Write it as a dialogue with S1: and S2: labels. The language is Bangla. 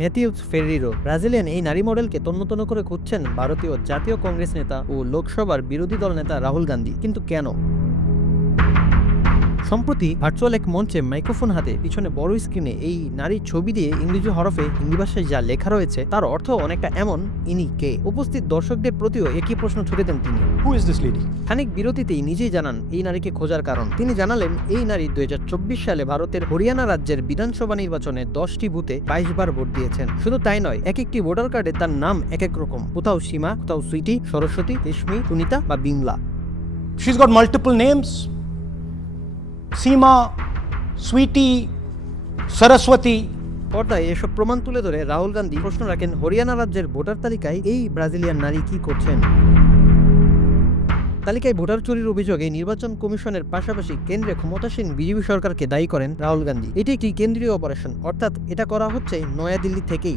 S1: ম্যাথিউস ফেরিরো, ব্রাজিলিয়ান এই নারী মডেলকে তন্নতন্ন করে খুঁজছেন ভারতীয় জাতীয় কংগ্রেস নেতা ও লোকসভার বিরোধী দল নেতা রাহুল গান্ধী। কিন্তু কেন? সম্প্রতি ভার্চুয়াল এক মঞ্চে মাইক্রোফোন হাতে পিছনে বড় স্ক্রিনে এই নারীর ছবি দিয়ে ইংরেজি হরফে হিন্দি ভাষায় যা লেখা রয়েছে তার অর্থ অনেকটা এমন ইনি কে? উপস্থিত দর্শকদের প্রতিও একই প্রশ্ন ছুড়ে দেন তিনি
S2: lady?
S1: খানিক বিরতিতেই নিজেই জানান এই নারীকে খোঁজার কারণ। তিনি জানালেন এই নারী দুই সালে ভারতের হরিয়ানা রাজ্যের বিধানসভা নির্বাচনে দশটি বুথে বাইশ বার ভোট দিয়েছেন। শুধু তাই নয় এক একটি ভোটার কার্ডে তার নাম এক এক রকম। কোথাও সীমা কোথাও সুইটি সরস্বতী রেশমি সুনিতা বা Bimala.
S2: She's got multiple names. Seema, Sweety Saraswati.
S1: পর্দায় এসব প্রমাণ তুলে ধরে রাহুল গান্ধী প্রশ্ন রাখেন হরিয়ানা রাজ্যের ভোটার তালিকায় এই ব্রাজিলিয়ান নারী কি করছেন? তালিকায় ভোটার চুরির অভিযোগে নির্বাচন কমিশনের পাশাপাশি কেন্দ্রে ক্ষমতাসীন বিজেপি সরকারকে দায়ী করেন রাহুল গান্ধী। এটি একটি কেন্দ্রীয় অপারেশন অর্থাৎ এটা করা হচ্ছে নয়াদিল্লি থেকেই।